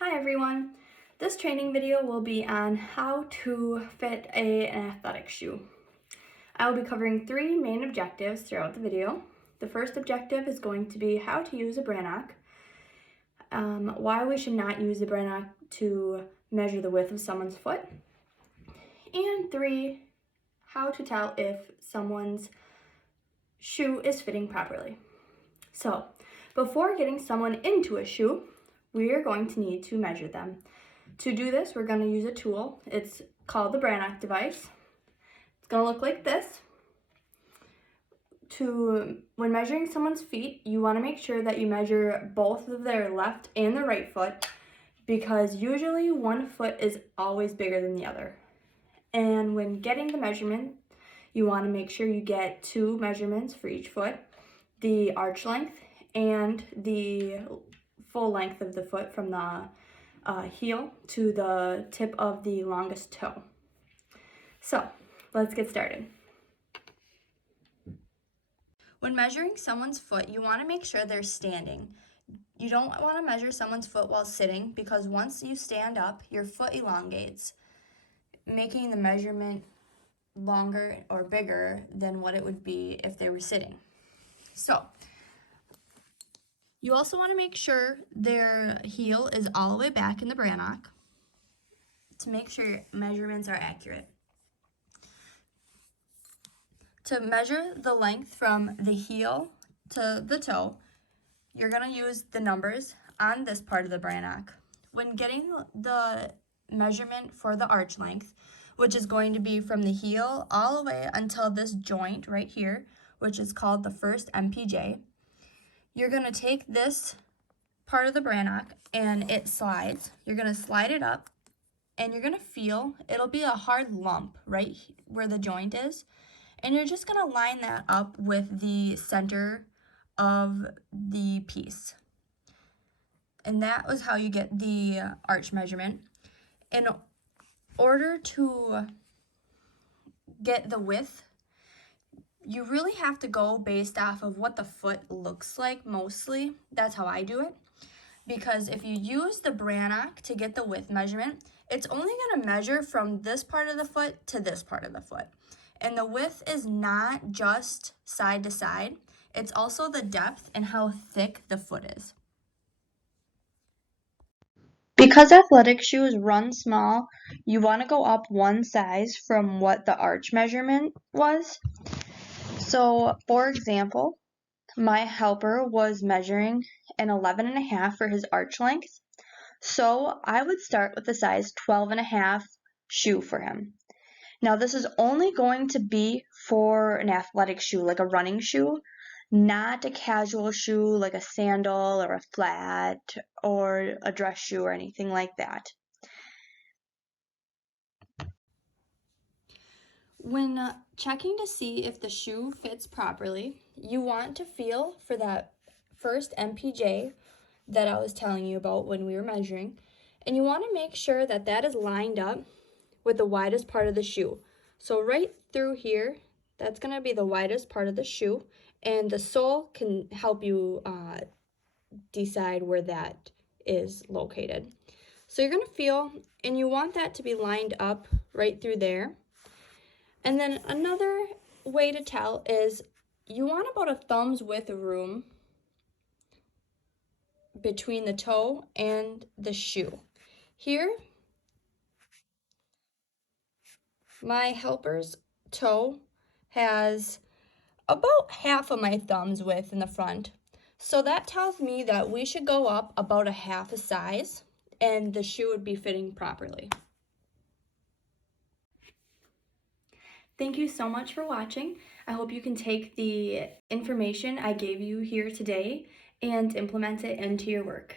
Hi everyone! This training video will be on how to fit an athletic shoe. I will be covering three main objectives throughout the video. The first objective is going to be how to use a Brannock, why we should not use a Brannock to measure the width of someone's foot, and three, how to tell if someone's shoe is fitting properly. So, before getting someone into a shoe, we are going to need to measure them. To do this, we're going to use a tool. It's called the Brannock device. It's going to look like this. When measuring someone's feet, you want to make sure that you measure both of their left and the right foot, because usually one foot is always bigger than the other. And when getting the measurement, you want to make sure you get two measurements for each foot, the arch length and the full length of the foot from the heel to the tip of the longest toe. So let's get started. When measuring someone's foot, you want to make sure they're standing. You don't want to measure someone's foot while sitting, because once you stand up, your foot elongates, making the measurement longer or bigger than what it would be if they were sitting. So you also want to make sure their heel is all the way back in the Brannock to make sure your measurements are accurate. To measure the length from the heel to the toe, you're going to use the numbers on this part of the Brannock. When getting the measurement for the arch length, which is going to be from the heel all the way until this joint right here, which is called the first MPJ, you're going to take this part of the Brannock and it slides. You're going to slide it up and you're going to feel it'll be a hard lump right where the joint is. And you're just going to line that up with the center of the piece. And that was how you get the arch measurement. In order to get the width, you really have to go based off of what the foot looks like mostly. That's how I do it. Because if you use the Brannock to get the width measurement, it's only going to measure from this part of the foot to this part of the foot. And the width is not just side to side, it's also the depth and how thick the foot is. Because athletic shoes run small, you want to go up one size from what the arch measurement was. So, for example, my helper was measuring an 11.5 for his arch length. So I would start with a size 12.5 shoe for him. Now this is only going to be for an athletic shoe, like a running shoe, not a casual shoe like a sandal or a flat or a dress shoe or anything like that. When checking to see if the shoe fits properly, you want to feel for that first MPJ that I was telling you about when we were measuring, and you want to make sure that that is lined up with the widest part of the shoe. So right through here, that's going to be the widest part of the shoe, and the sole can help you decide where that is located. So you're going to feel, and you want that to be lined up right through there. And then another way to tell is you want about a thumb's width of room between the toe and the shoe. Here, my helper's toe has about half of my thumb's width in the front. So that tells me that we should go up about a half a size and the shoe would be fitting properly. Thank you so much for watching. I hope you can take the information I gave you here today and implement it into your work.